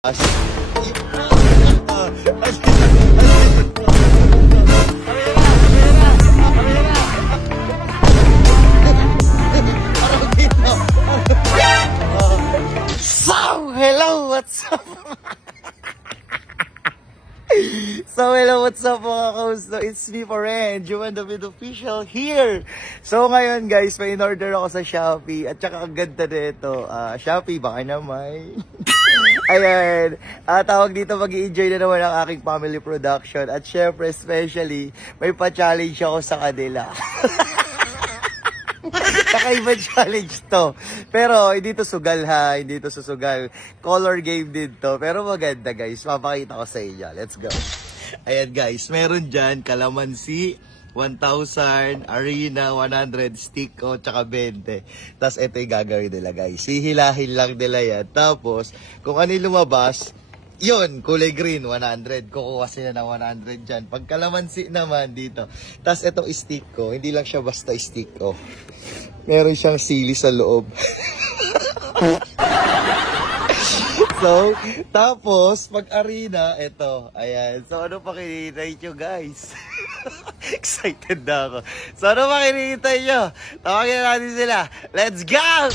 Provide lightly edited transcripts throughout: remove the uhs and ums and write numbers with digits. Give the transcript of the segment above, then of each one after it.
Hello, what's up? Hello, what's up mga kausto? It's me for Ren, Juan David Official here. So, ngayon guys, may in-order ako sa Shopee. At saka ang ganda nito. Shopee, baka naman. Ayan. Tawag dito, mag-i-enjoy na naman ang aking family production. At syempre, especially, may pa-challenge ako sa kanila. Kakaiba challenge to. Pero hindi to sugal ha. Hindi to susugal. Color game din to. Pero maganda guys. Papakita ko sa inyo. Let's go. Ayan guys. Meron dyan kalamansi 1,000, arena 100, stick o tsaka 20. Tapos ito yung gagawin nila guys. Hihilahin lang nila yan. Tapos kung ano yung lumabas, yun, kulay green, 100. Kukuha sila ng 100 dyan. Pag kalamansi naman dito. Tapos itong stick ko, hindi lang siya basta stick ko. Meron siyang sili sa loob. So, tapos, pag arena, ito. Ayan. So, ano pa kinihintay nyo, guys? Excited na ako. So, ano pa kinihintay nyo? Tawagin natin sila. Let's go!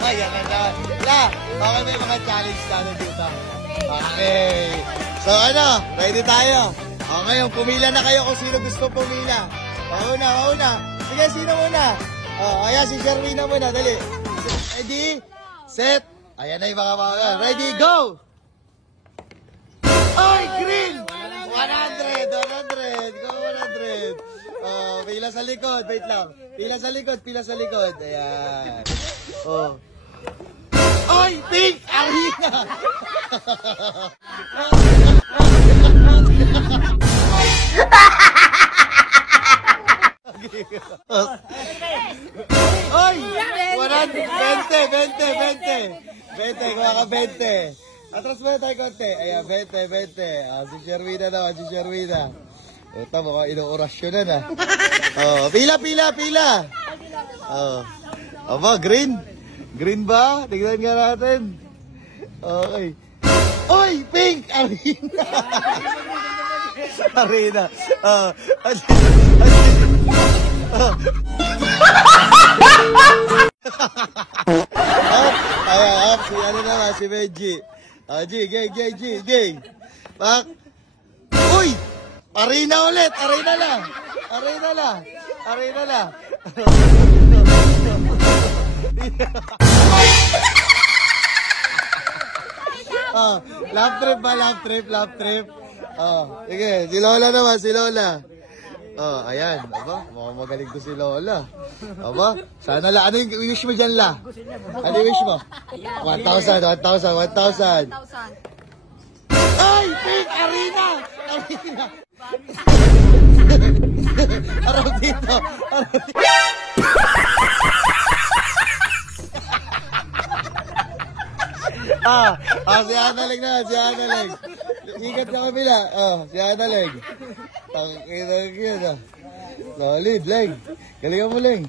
Ayan na. Okay, may mga challenge tayo dito. Okay. So ano, ready tayo? Okay, pumila na kayo kung sino gusto pumila. Mauna. Sige, sino muna? Ayan, si Sherwina muna. Dali. Ready? Set. Ayan na yung mga. Ready, go! Ay, green! 100. Go 100. Pila sa likod. Wait lang. Pila sa likod. Ayan. Oy, pink! Arena! Oy! 20, kuha ka 20. Atras mo na tayo konti. Ayan, 20. Si Sherwina naman, si Sherwina. Ito, mukhang inuorasyon na na. Pila. Aba, green. Green ba? Tignan nga natin. Okay. Oy! Pink! Arena. Ayan, si ano naman, si Benji. G. Pak. Uy! Arena ulit! Arena lang! Lap trip. Sige, si Lola naman, si Lola. Ayan, aba, magaling to si Lola. Aba, sana la, ano yung wish mo dyan la? Ano yung wish mo? 1,000. Ay, pink, arena! Araw dito. Si Analeg na, si Analeg. Ikat sa kabila. Si Analeg. Tangin yun. Solid, Leg. Galingan mo, Leg.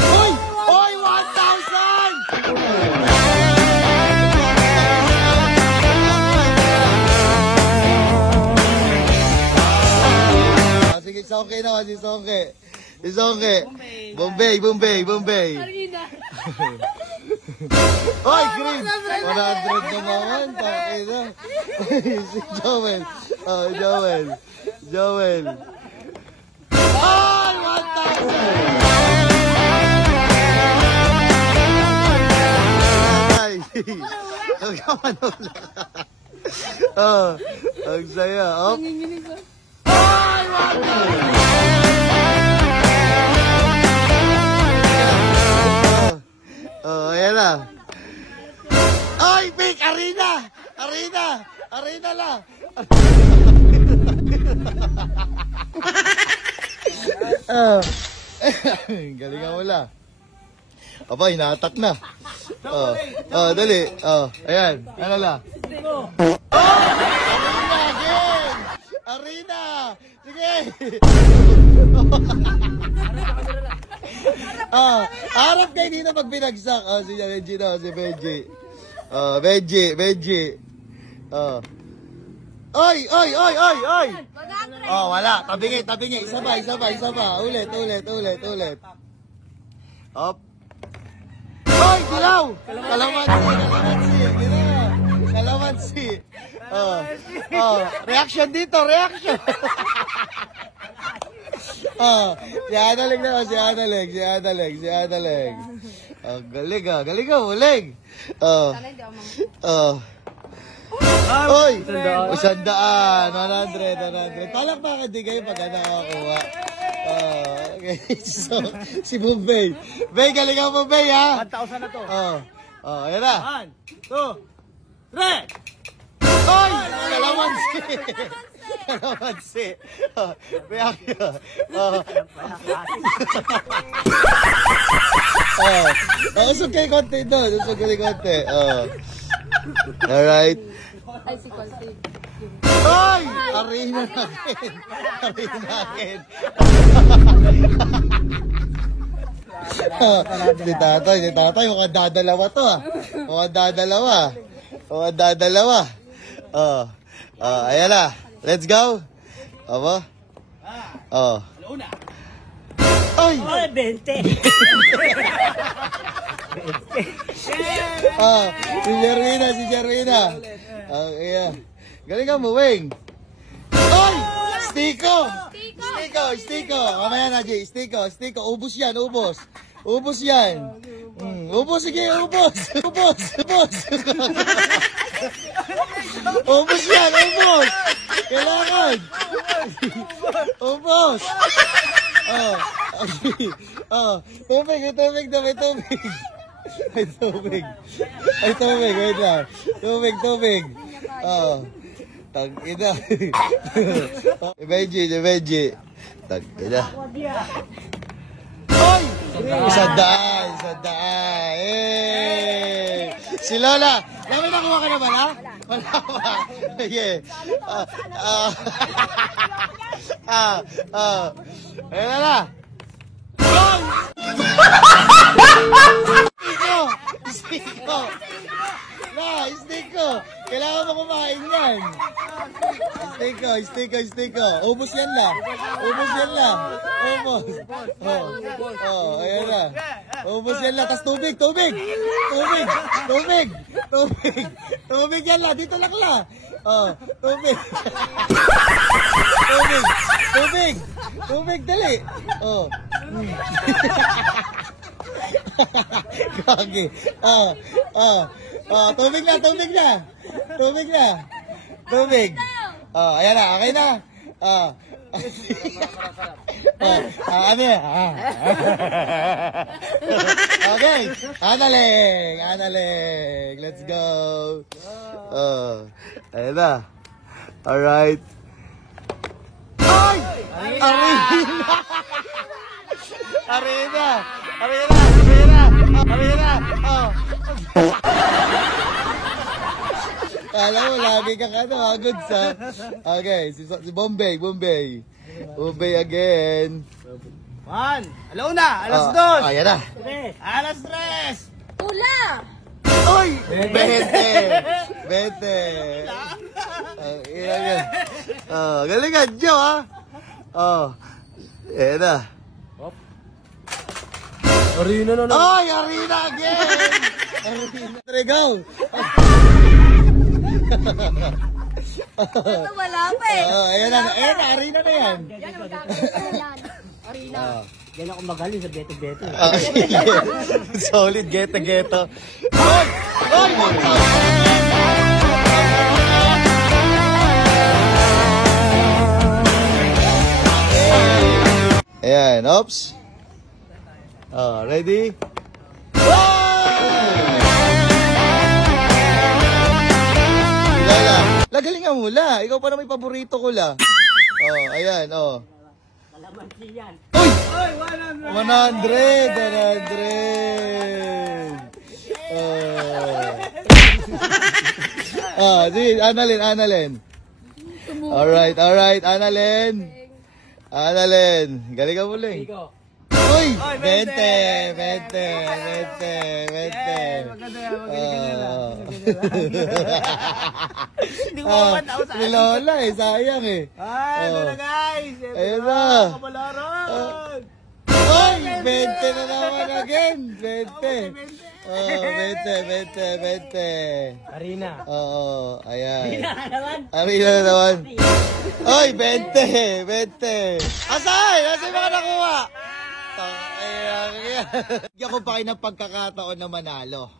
Oy, 1,000! Sige, Songke naman, si Songke. Bombay. Oy, green! 100 naman, pakita. Si Joel. Joel. Ay, 1,000! Ang saya. Ay, 1,000! Ayan na. Ay, pink! Arena lang. Galingan mo lang. Aba, inaatak na. Dali. Ayan. Ano lang? Arena! Sige! Harap kayo dito pag binagsak. Si Benji na, si Benji. Benji. Oy! Wala. Tabingi. Isa pa. Ulit. Hop. Oy! Dilaw! Kalamansi. Reaction dito. Si Analeg naman, si Analeg. Galing uling. Oy! 100. 100. Palakpakan din kayo pag nakakuha. Okay. So, si Bombay. Bay, galing ang Bombay, ha? 1,000 na to. Ayan na. 1, 2, 3! Oy! Kalamansi. Reaction. Usog kayo konti doon. Alright. Ay, si Colty. Oy! Arena natin. Si tatay, mukhang dadalawa to, ah. Mukhang dadalawa. Ayan na. Let's go. Aba? Luna. Ay! 20. Si Jerwina. Yeah. Galing ka mo, Weng. Ay! Stiko! Mamaya na, Jay. Stiko. Ubus yan. Sige, ubos. Ubos yan. Kailangan. Ubos. Tubig. Wait lang. Tubig. Tag-ina. Benji. Tag-ina. Ay! 100. Si Lola. May nakuha ka naman, ha? Wala pa. Sige. Ayan na. Stiko. Kailangan mo kumain yan. Stiko. Ubus yan lang. Ayan na. Ubus yan lang. Tapos tubig. Tubig yan lang. Dito lang la. Tubig, dali. Gagi. Tubig. Ayan na, okay na. Ano yan? Okay. Analeg. Let's go. Ayan na. Alright. Ay! Arena. Alam mo, lagi kang agad sa... Okay, si Bombay again. 1. Alauna. Alas 2. Ayan na. Alas 3. Ula! Oy! 20. Galingan, Joe, ha? Ayan na. Arena na. Oy! Arena again! Go! Ito wala pa eh. Ayan na, arena na yan. Arena. Yan ako magaling sa beto-beto. Solid, geto. Ayan, oops. Ready? Lagalingan mo la. Ikaw pa na may paborito ko la. Ayan, Kalamansi yan. Uy! 100. Sige, Annalyn. Alright, Annalyn. Annalyn, galing ka muli. Uy! 20! Hindi mo mapataw sa Si Lola eh, sayang eh. Ito na guys. Ayun na. Kapalaran. Uy! 20 na naman again. 20. 20. Karina. Oo, ayan. naman. Arina na naman. Uy, 20. Asay! Nasa mga nakuha? Bigyan ko pa kayo ng pagkakataon na manalo.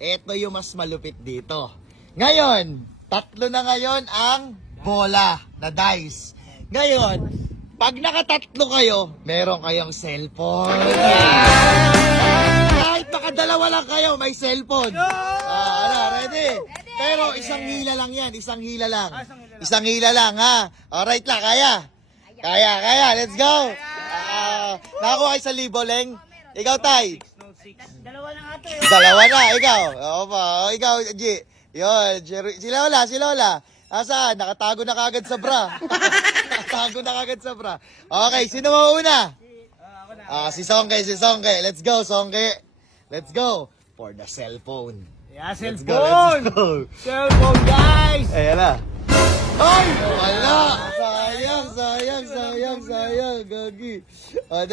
Ito yung mas malupit dito. Ngayon, 3 na ngayon ang bola na dice. Ngayon, pag nakatatlo kayo, meron kayong cellphone. Kahit makadalawa lang kayo, may cellphone. Ready? Pero isang hila lang yan, isang hila lang. Isang hila lang, ha? Alright lang, kaya? Kaya, let's go! Nakakuha kayo sa libo, Leng? Ikaw, Tay? Dalawa na nga to. Dalawa na, ikaw. Oo pa, ikaw, G. Yun, si Lola. Asa? Nakatago na kagad sa bra. Okay, sino mauna? Si Songke. Let's go, Songke. Let's go. For the cellphone. Yeah, Let's cellphone. go. Cellphone, guys. Ayan na. Ay! Wala! Sayang. Gagi.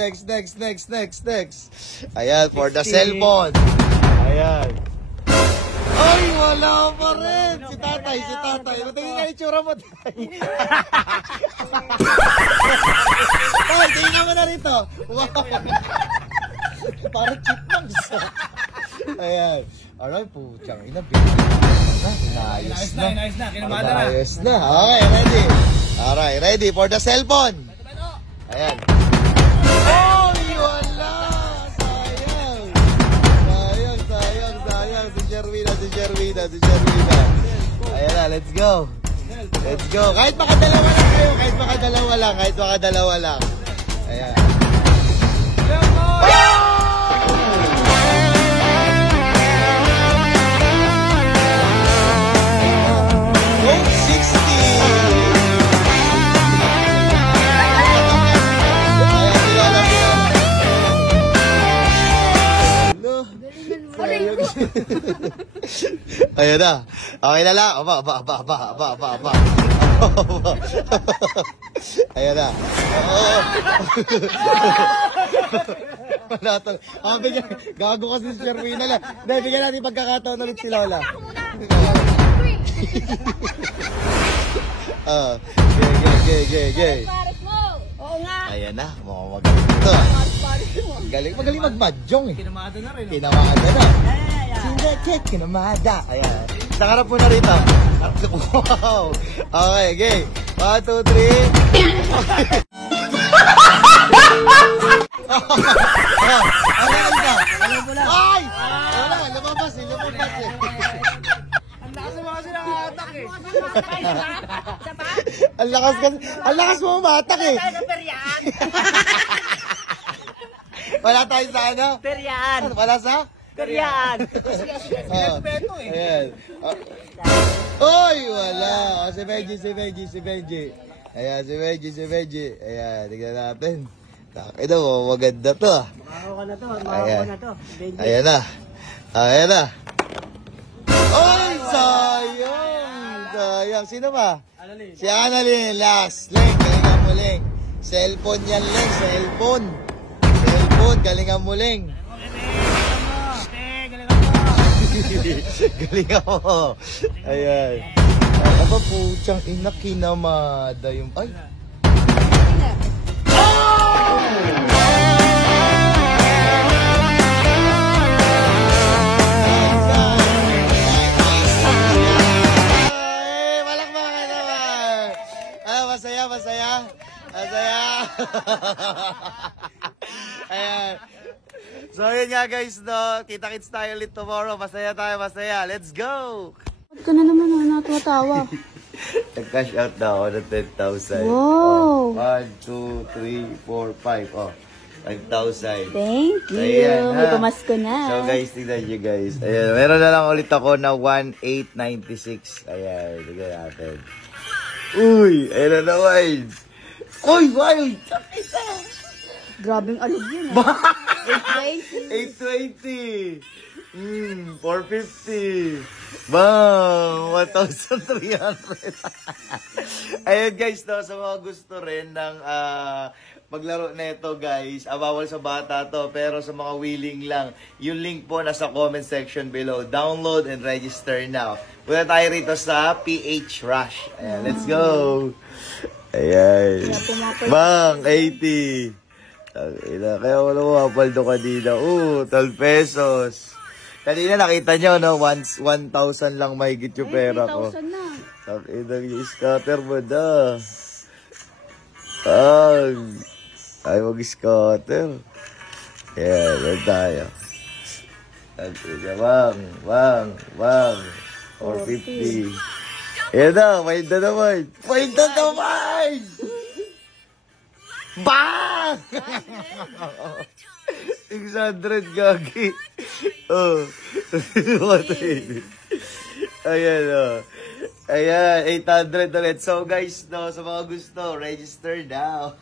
Next. Ayan, for the cellphone. Ayan. Ay, wala pa rin. Si tatay. Tingin nga itsura mo, tay. Tay, tingin mo na rito. Wow. Parang chipmunks. Ayan. Alright, puchang ina. Inayos na. Inayos na. Okay, ready. Alright, ready for the cellphone. Ayan. Ay, wala. Sayang. Si Jerwina. Ayan na, let's go. Kahit makadalawa lang kayo. Kahit makadalawa lang. Ayan. Ayan na. Okay na lang. Aba. Ayan na. Gago kasi si Jerwina lang. Bigyan natin pagkakataon ulit si Lola. Gay. Oo nga. Ayan na. Magaling ito. Magaling mag-mahjong eh. Kinamada na rin. Kinamada. Ayan. Sa harap mo na rito. Wow. Okay, gay. 1, 2, 3. Alam mo na. Ay! Wala, lumabas eh. Ang lakas naman kasi nakatak eh. Ang lakas mo umatak eh. Wala tayo sa ano? Peryan. Wala sa? Peryan. Beto eh. Ayan. Oy, wala. Si Benji. Ayan, si Benji. Ayan, tignan natin. Ito mo, maganda to. Makakuha na to. Ayan na. Oy, sayang. Sino ba? Si Annalyn, last. Leng, galingan mo, Leng. Cellphone yan, Leng. Cellphone, galingan mo, Leng. Galingan mo. Ayan. Aba, puchang ina, kinamada yung... Ay! Masaya. Ayan. So, yun nga guys, no? Kita-kits tayo ulit tomorrow. Masaya. Let's go! Ba't ka na naman natatawa? Nag-cash out na ako ng 10,000. Wow! 1, 2, 3, 4, 5. Oh, 5,000. Thank you. Ayan, May pamasko na. So guys, tignan nyo guys. Ayan, meron na lang ulit ako na 1,896. Ayan, tignan natin. Uy, ayun na naman. Uy, wild! Grabing alog yun ah. 820. 820. 450. Bang! 1,300. Ayun guys, no, sa mga gusto rin ng maglaro nito guys, bawal sa bata to, pero sa mga willing lang, yung link po nasa comment section below. Download and register now. Punta tayo rito sa PH Rush. Ayan, let's go! Ayan. Bang! 80. Kaya wala mo, apaldo kanina. 12 pesos. Kanina nakita nyo, no? 1,000 lang mahigit yung pera ko. 3,000 na. Takina yung scatter mo na. Ay, mag-scatter. Ayan, yan tayo. Bang. 450. Ayan na, wild na naman. Wild na naman! Bang! 600 gagi. Oh. Ayan, oh. Ayan, 800 ulit. So guys, no, sa mga gusto, register now.